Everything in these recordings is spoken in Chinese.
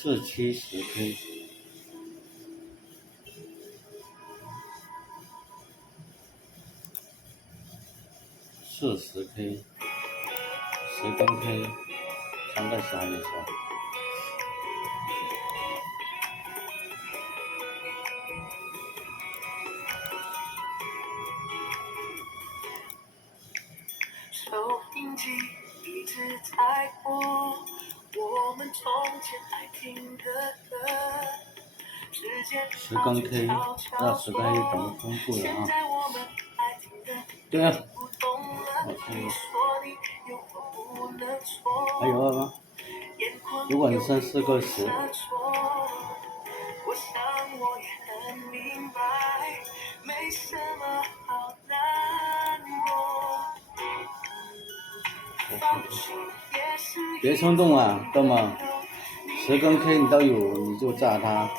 40K， 40K， 10根 K， 3个小以上。收音机一直在播我们从前爱听的歌，时间10根 K， 那10根 K 等于丰富了啊。对啊，我看过。还有2个，如果你剩4个10。我想我也很明白，没什么好难过。别冲动啊，哥们，10根 K 你都有，你就炸它。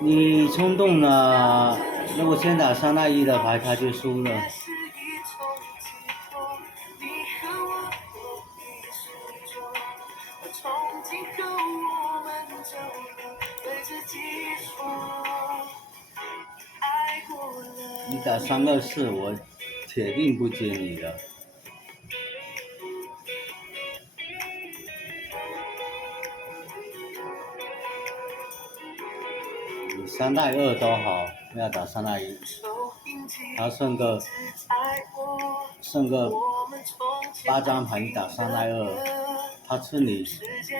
你冲动了，如果先打3打1的牌，他就输了。你打3个4，我铁定不接你的。你3打2都好，不要打3打1。他剩个8张牌，你打3打2，他吃你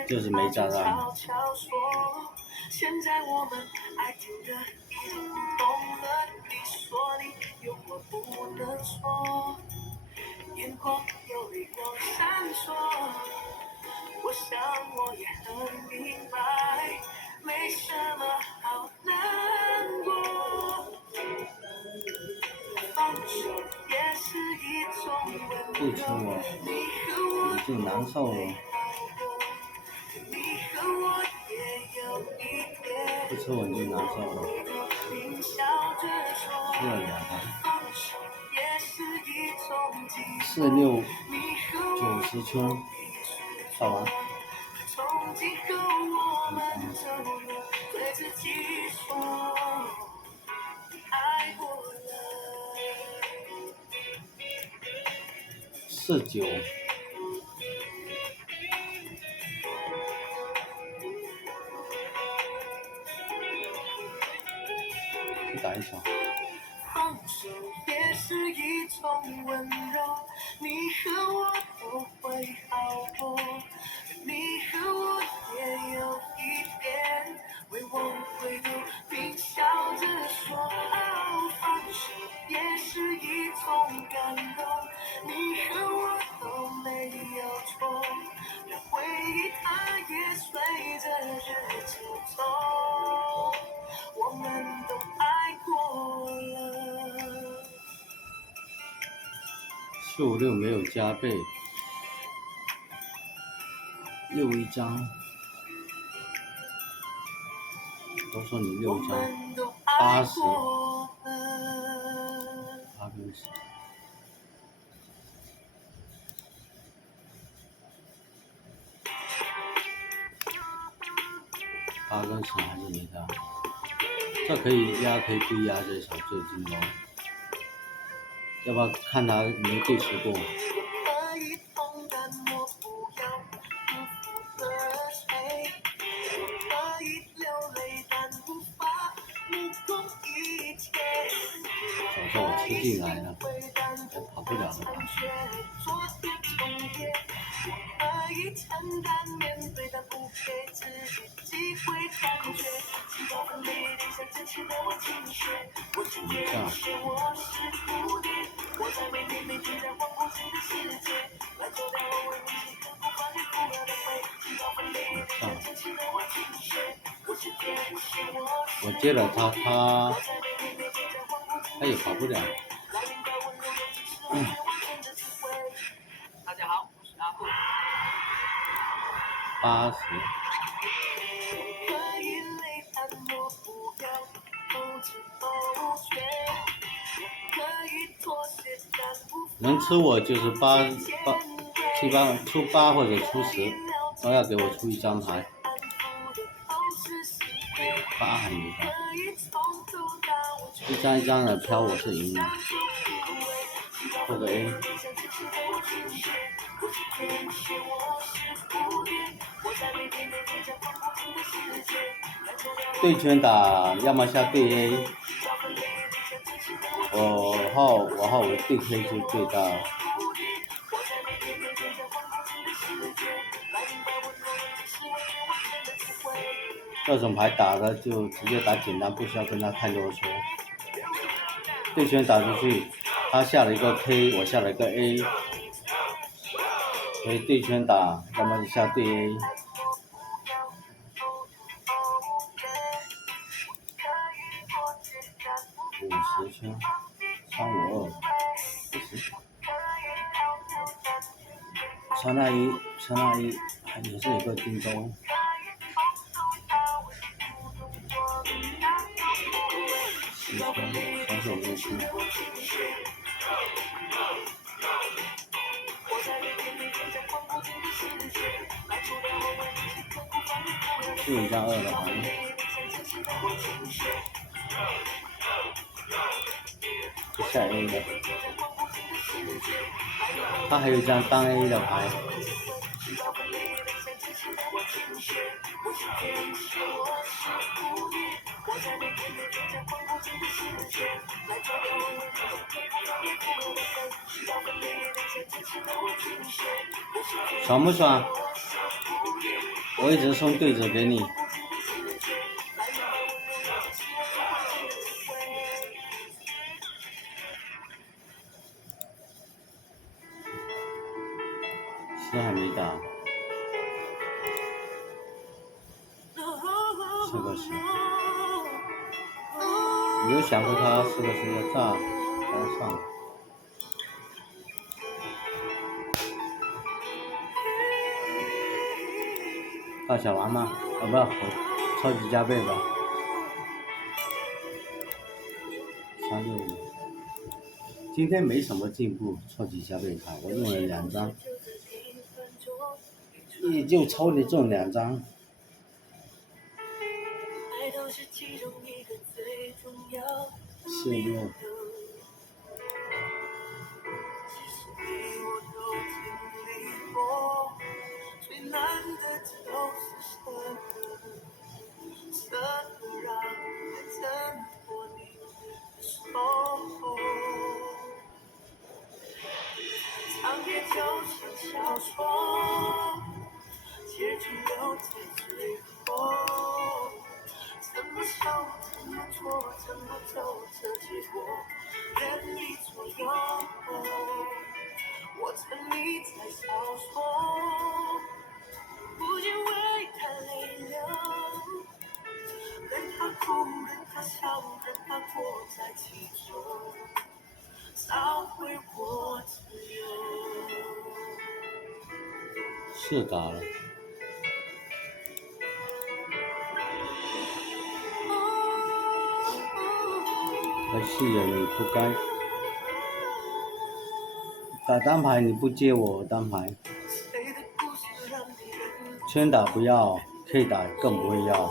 就是没炸弹。现在我们爱听的已经不同了，你说你有话不能说，眼眶有泪光闪烁，我想我也很明白，没什么好难过。放手也是一种温柔，不吃我你就难受了。不吃我就难受了。吃了2盘，4、6、90圈，打完。49。打一场。放手也是一种温柔，你和我都会好过，你和我也有一点为我回头，并笑着说哦，放手也是一种感动，你和我都没有错，让回忆它也随着日子走，我们都爱过了。4、5、6没有加倍，又1张，都说你6张，80，8跟10。8跟10还是没他，这可以压可以不压这手最近哦，要不要看他没对持过？早知道我吃进来了，也跑不了了吧。我接了他，他也跑不了。大家好，我是阿布。80。能吃我就是8初八或者初10都要给我出一张牌。8还没到，一张一张的飘，我是赢了。或者 A。对圈打，要么下对 A。我对 K 是最大。这种牌打的就直接打简单，不需要跟他太啰嗦。对圈打出去，他下了一个 K， 我下了一个 A， 所以对圈打，要么就下对 A。50圈，352，不行。321，也是一个叮咚。10圈，35圈。是一张2的牌。下 A 的，他还有一张单 A 的牌。爽不爽？我一直送对子给你。10还没打。4个10。你有想过他4个10的炸还要上？大小王吗？不，超级加倍吧。365。今天没什么进步，超级加倍卡，我用了2张，也就抽你中2张。46。结局留在最后，怎么想，怎么做，怎么走，这结果任你左右。我沉溺在小说，不见未看泪流，任它哭，任它笑，任它过在其中，找回我自由。是打了。可惜呀，你不该打单牌，你不接我单牌。圈打不要 ，K 打更不会要。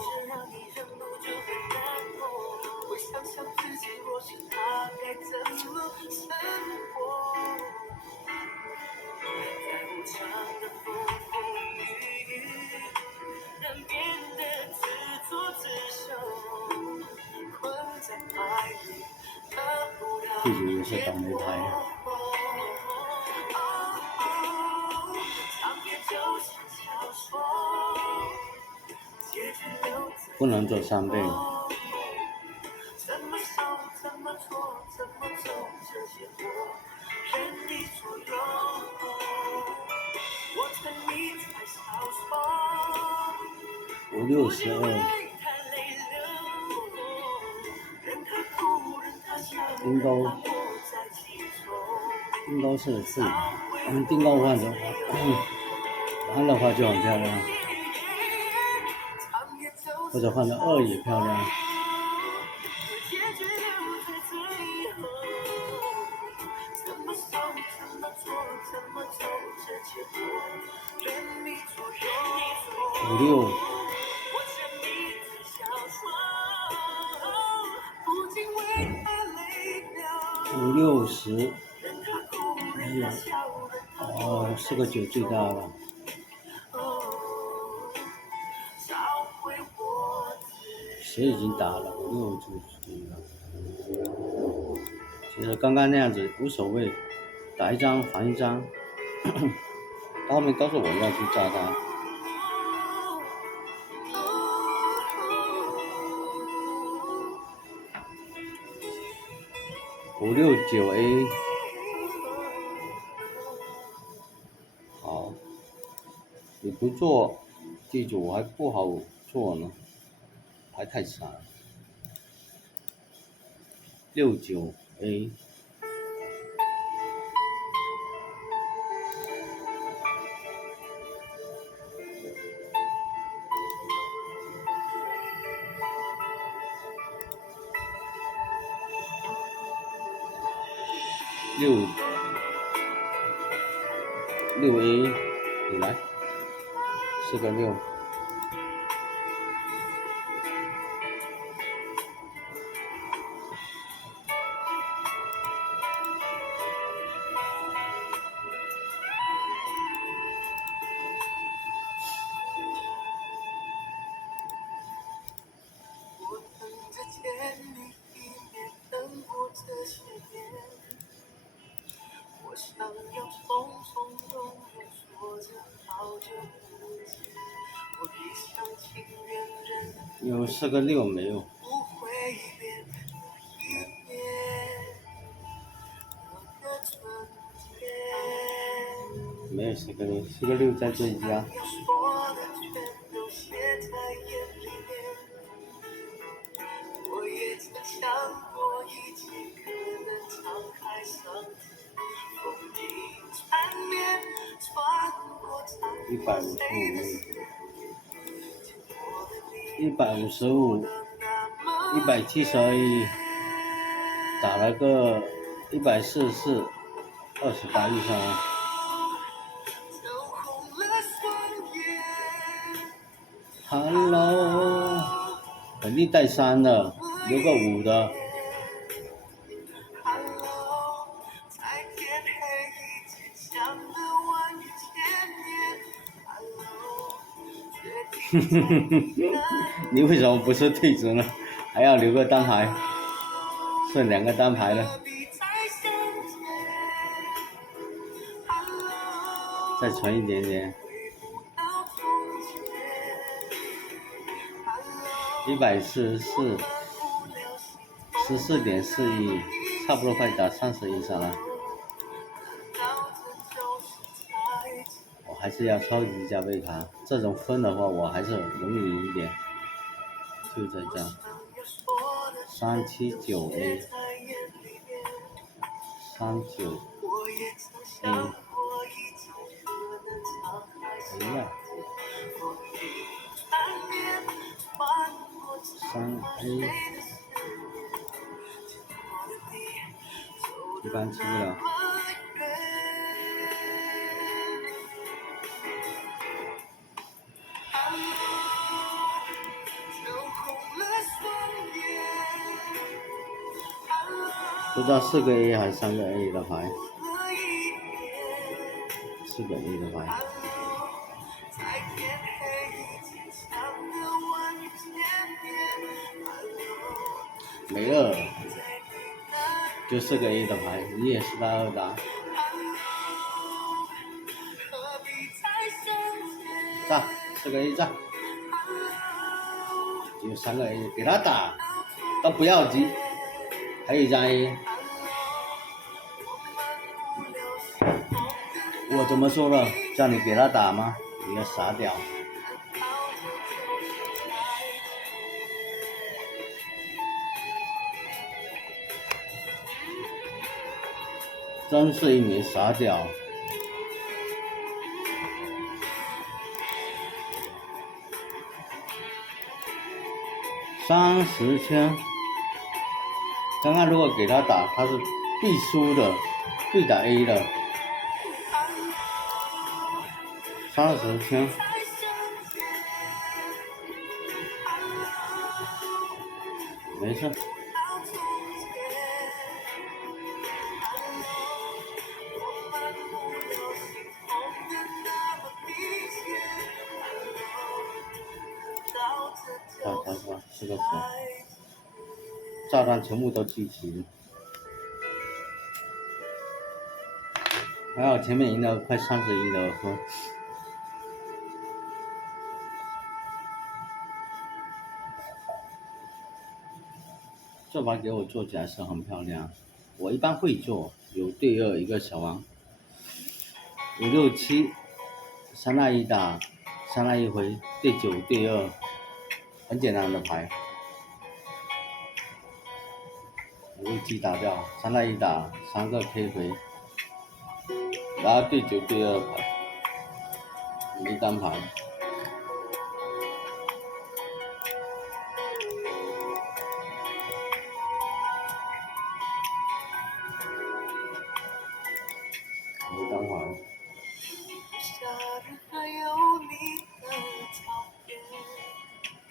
这局也是倒霉牌。不能做3倍。5、6、12。叮咚是负，叮咚换成换的话就很漂亮，或者换成2也漂亮。56。50。没有。哦，是个9最大了。10已经打了，56就可以了。其实刚刚那样子无所谓，打一张还一张，到后面都是我要去炸他。569A。好，你不做，记住我还不好做呢，还太傻了。69A。6A， 你来，是个6。有是个6没有？没有是个6，是个6在这一家。155， 170A， 打了个144， 28以上啊。Hello， 肯定带3的，留个5的。你为什么不是退出呢？还要留个单牌，剩2个单牌了。再存一点点。144， 14.41， 差不多快打30以上了。我还是要超级加倍卡，这种分的话我还是容易赢一点。就这张379A， 39A。哎呀，3A， 一般吃不了。不知道是个 A 还是3个 A 的牌，是个 A 的牌。没了，就是个 A 的牌，你也是大2打。炸，是个 A 炸，有3个 A， 给他打，但不要急，还有一张 A。我怎么说了？叫你给他打吗？你个傻屌！真是一名傻屌。30圈，刚刚如果给他打，他是必输的，必打 A 的。30圈，没事。好，是个词，炸弹全部都记齐了。还好前面赢了快31的分。这把给我做起来是很漂亮，我一般会做，有对2一个小王，5、6、7，3带1打，3带1回，对9对2，很简单的牌。5、6、7打掉，3带1打，3个 K 回，然后对9对2牌，没单牌。没单牌。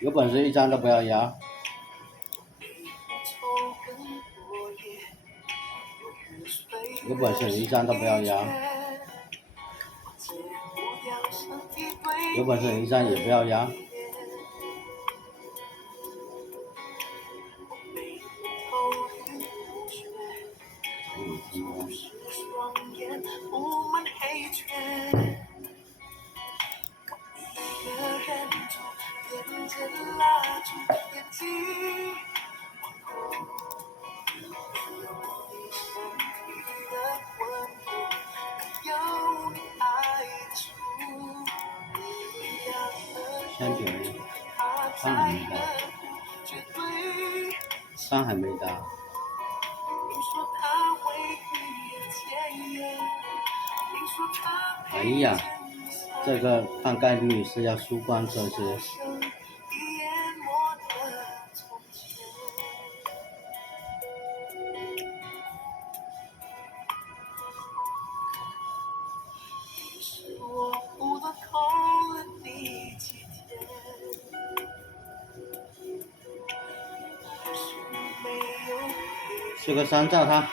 有本事1张都不要压。有本事你1张都不要压。有本事你1张也不要压。3-9，3还没到，3还没到。哎呀，这个看概率是要输光这些。是个3炸他。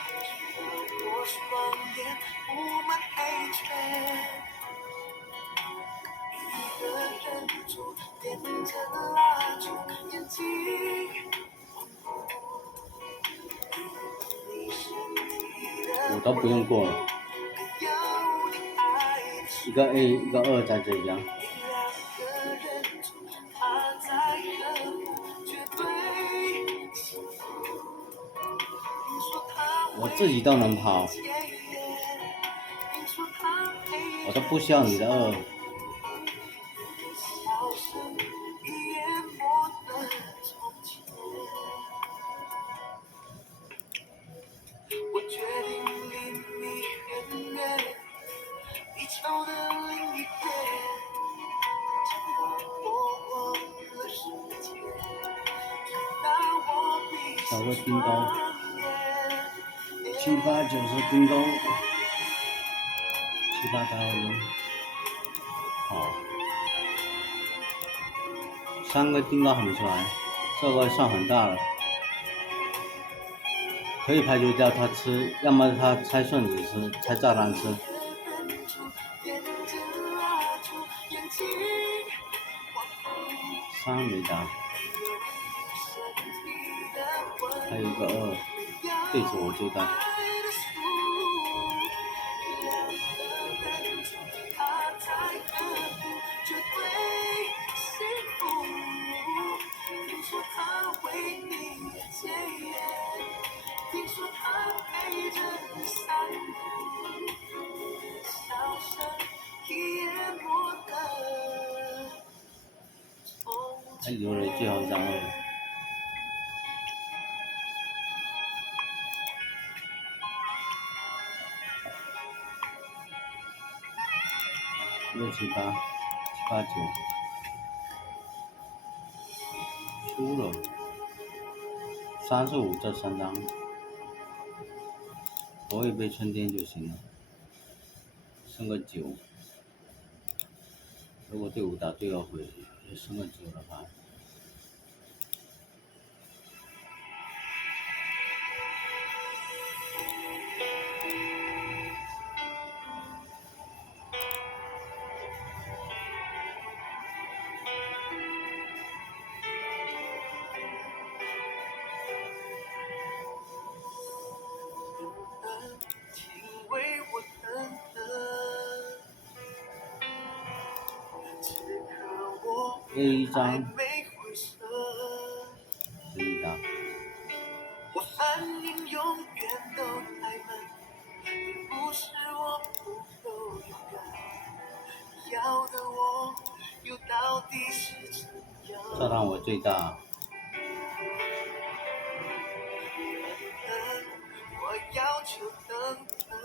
我都不用过了，一个 A 一个2在这一张。我自己都能跑，我都不需要你的2。找个叮咚，7、8、9是叮咚，7、8打1，好，3个叮咚喊不出来，这个算很大了，可以排除掉他吃，要么他猜顺子吃，猜炸弹吃。3没打，还有一个2，对着我就打。还留了最后一张2。6、7、8、7、8、9，输了。35这3张，活一杯春天就行了，剩个9。如果对5打对2回，也剩个9的话。A 一张，暧昧灰色。一张，我反应永远都太慢，并不是我不够勇敢，要的我又到底是怎样？这让我最大。我要求等等，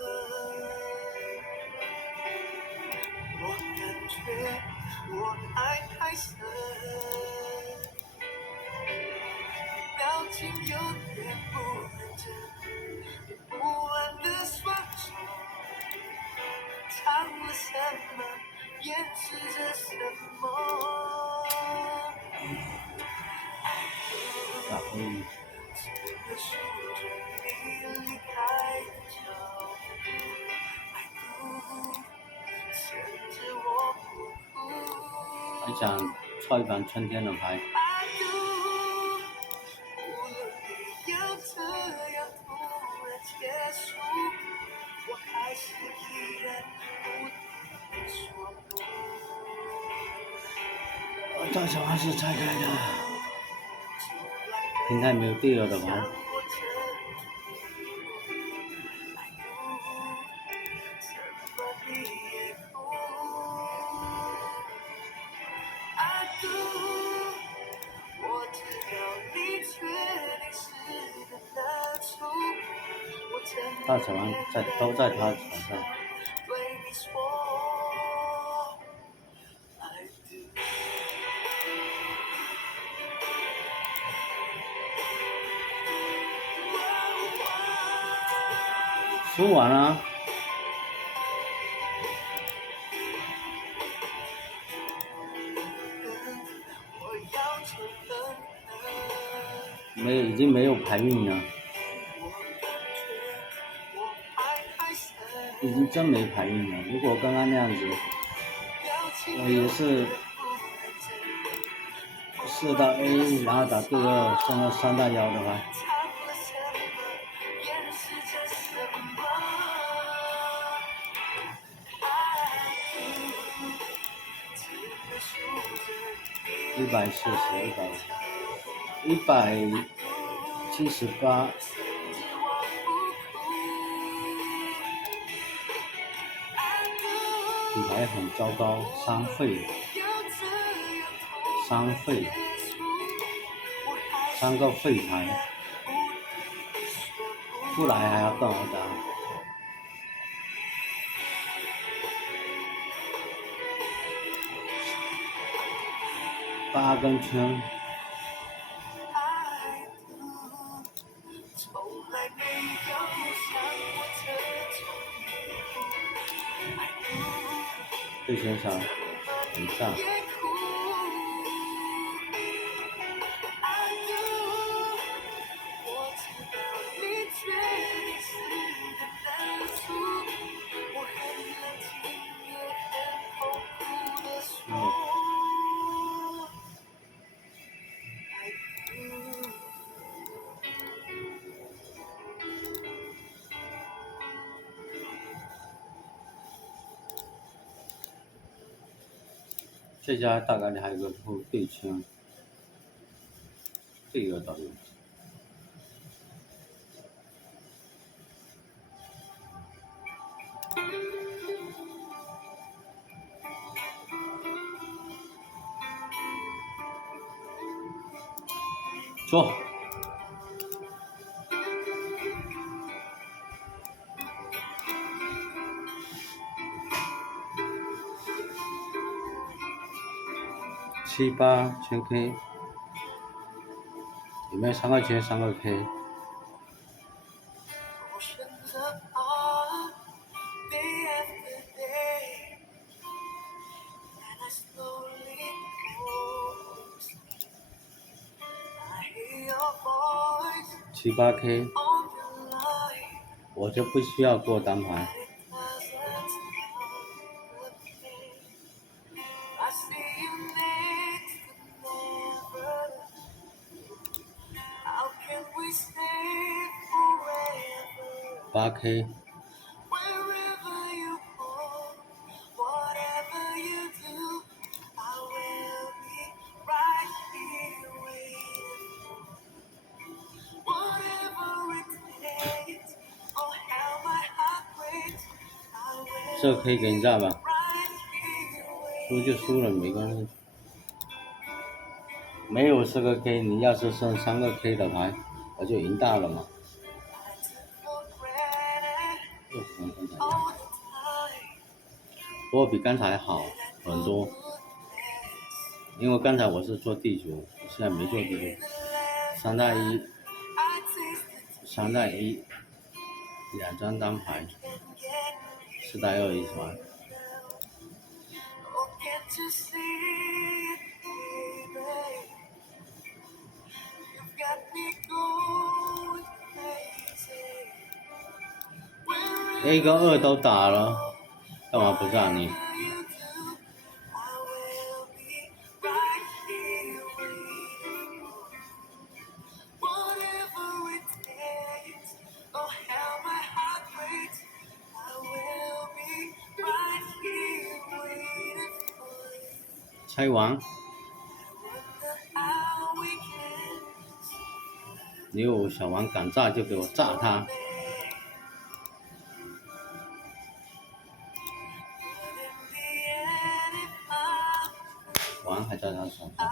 我感觉我爱太深，表情有点不认真，不安的双手，藏了什么，掩饰着什么？然后只能数着你离开的脚步，爱哭，甚至我不哭。还想抄一盘春天的牌。爱哭，无论你要这样突然结束，我还是依然不停地说不。大小还是拆开的，平台没有第二的牌。大小王都在他手上。输完了。已经没有牌运了，已经真没牌运了。如果刚刚那样子，我也是4到 A， 然后打第二，升到3到1的话，178，底牌很糟糕，3费，3个废牌，不来还要更好打。8根圈。对选手很上。这家大概率还有个对圈，这个倒有。坐。7、8全 K， 里面3个圈3个 K。7、8 K， 我就不需要过单牌。8 K， Wherever you go, whatever you do, I will be 这个可以给你炸吧，输就输了没关系。没有4个 K， 你要是剩3个 K 的牌，我就赢大了嘛。不过比刚才好很多，因为刚才我是做地主，我现在没做地主。3带1，2张单牌，4带2一团。A 跟2都打了，干嘛不炸你？拆完，你有小王敢炸就给我炸他。王还在他手上。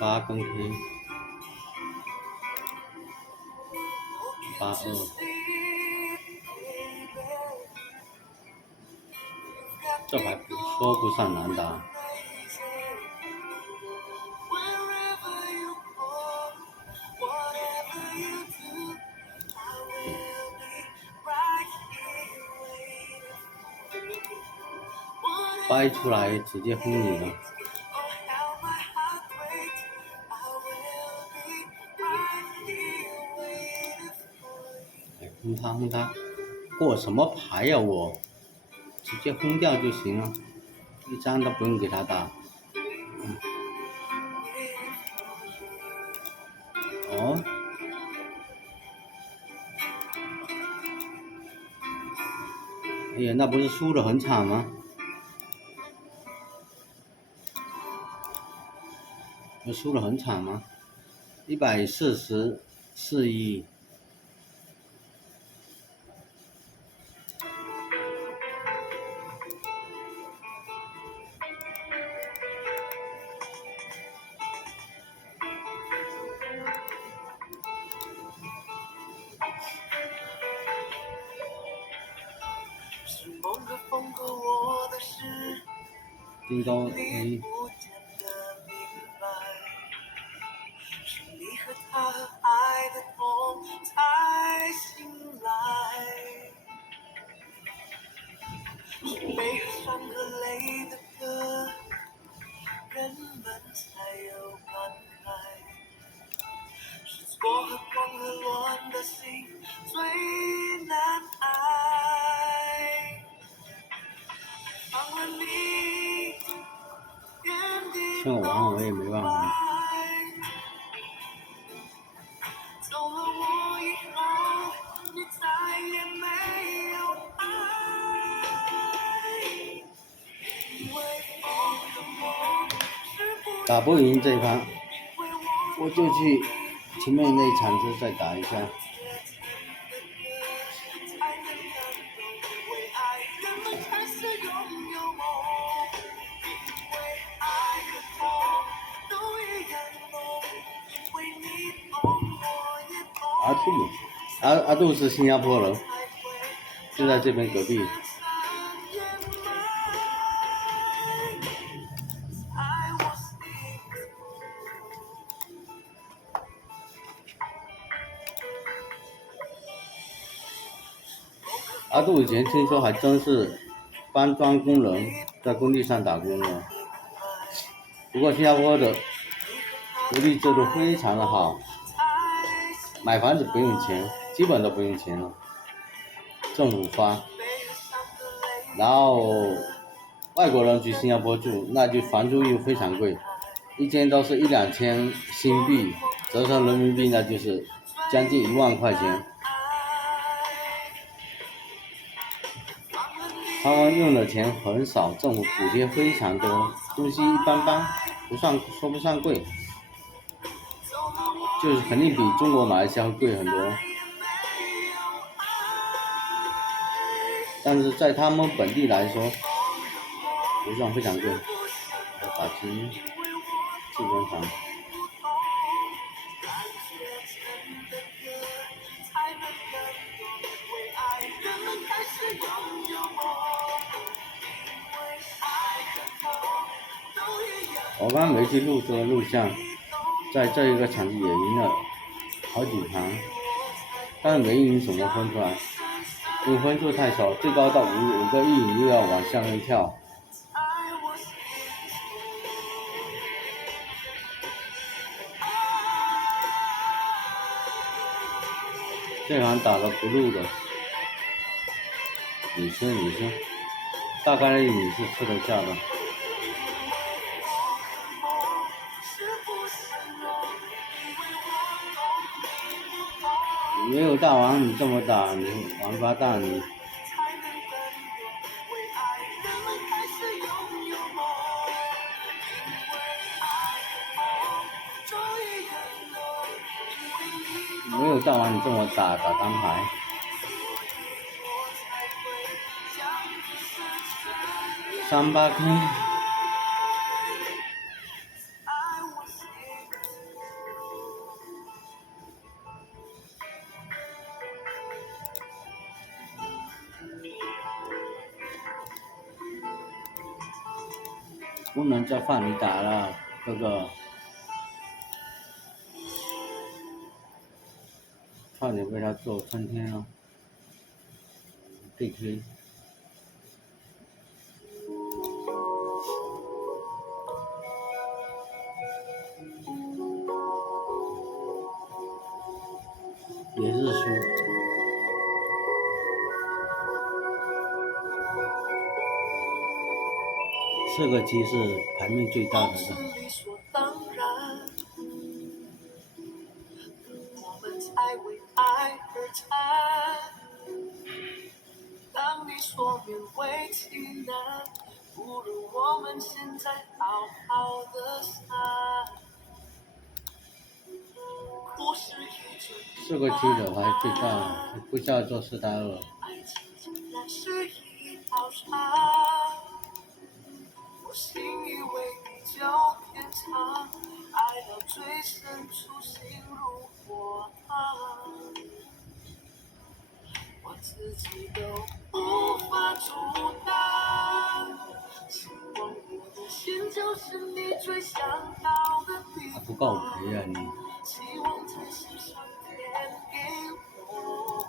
8跟 K， 8-2，这牌说不上难打。掰出来直接轰你了。轰他，过什么牌呀我？直接轰掉就行了，一张都不用给他打。哦，哎呀，那不是输得很惨吗？那输得很惨吗？144亿。叮咚1。悲和伤和泪的歌，人们才有感慨。是错和狂和乱的心最难挨。放了你，像我玩我也没办法。走了我以后，你再也没有打不赢这一盘，我就去前面那一场子再打一下。阿杜是新加坡人，就在这边隔壁。阿杜以前听说还真是搬砖工人，在工地上打工的。不过新加坡的福利制度非常的好，买房子不用钱，基本都不用钱了，政府发。然后外国人去新加坡住，那就房租又非常贵，一间都是1-2千新币，折成人民币呢就是将近1万块钱。他们用的钱很少，政府补贴非常多，东西一般般，说不上贵，就是肯定比中国马来西亚会贵很多。但是在他们本地来说，不算非常贵。打击基本上。我刚刚没去录这个录像，在这一个场地也赢了好几盘，但是没赢什么分出来，因为分数太少，最高到5个亿你又要往下面跳。这盘打了不入的，你是，大概率你是吃得下的。没有大王你这么打，你王八蛋你。没有大王你这么打单排。38K。不能再放你打了，哥哥，差点被他做春天了。DK。也是输。4个鸡是牌面最大的。当你说勉为其难，不如我们现在好好的散。4个鸡的牌最大，不需要做4打2。爱情竟然是一道茶，我信以为地久天长，爱到最深处心如火我自己都无法阻挡，希望我的心就是你最想到的地方。不够赔啊你！希望这是上天给我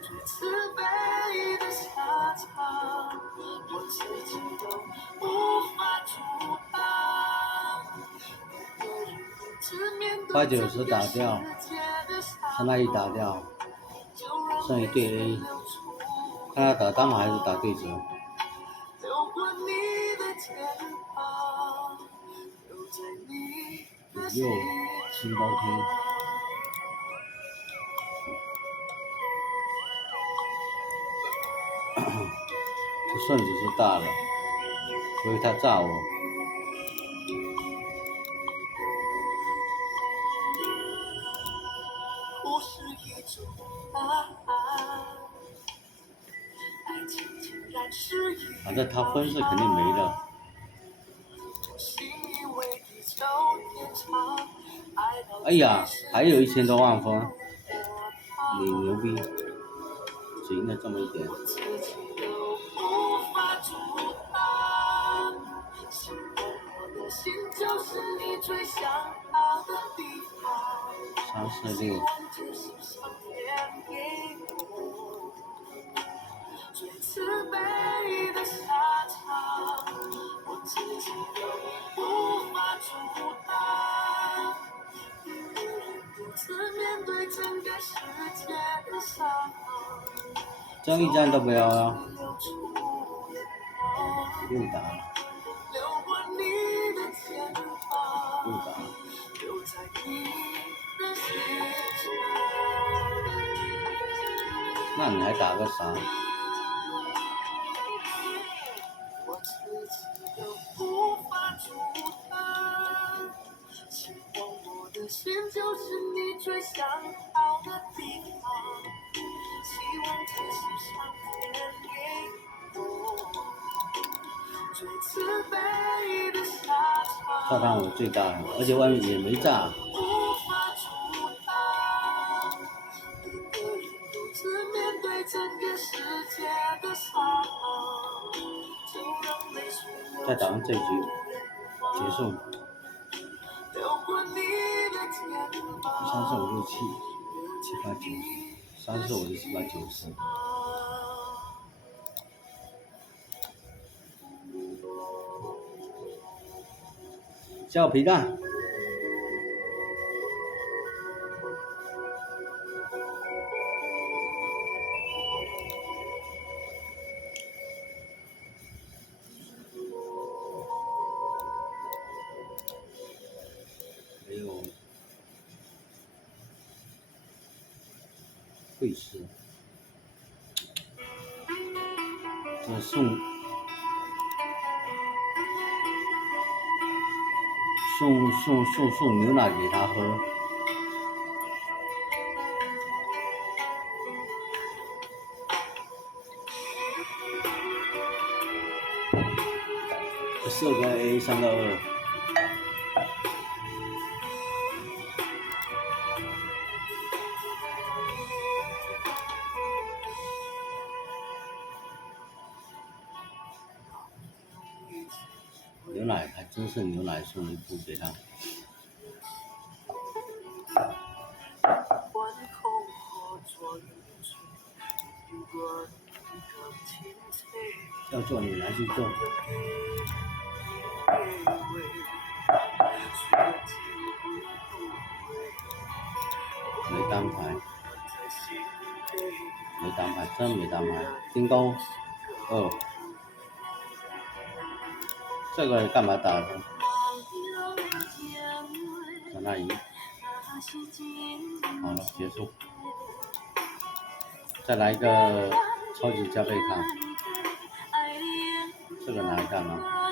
最慈悲的下场，我自己都无法阻挡。890打掉，相当于打掉。剩一对 A， 看他打单排还是打对折。又新高天，这顺子是大的，所以他炸我。反正他分是肯定没的。哎呀，还有1000多万分，你牛逼，只赢了这么一点。346。最慈悲的下场，我自己都无法阻挡。一个人独自面对整个世界的伤，争一战都不要了。又打了。又打了。那你还打个啥？我自己都无法阻挡。希望我的心就是你最想要的地方。希望这是上天给我最慈悲的下场。炸弹我最大，而且外面也没炸。无法阻挡，一个人独自面对整个世界的伤。就让泪水流再打完这局结束。流过你的肩膀。3567 789 35的790。削皮蛋。没有会吃。这送牛奶给他喝。12个 A 3个2。牛奶还真是牛奶，送一部给他。要做你来去做。没单牌，没单牌，真没单牌。叮咚，2。这个干嘛打的？小那赢。好了，结束。再来一个超级加倍卡。这个拿来干嘛？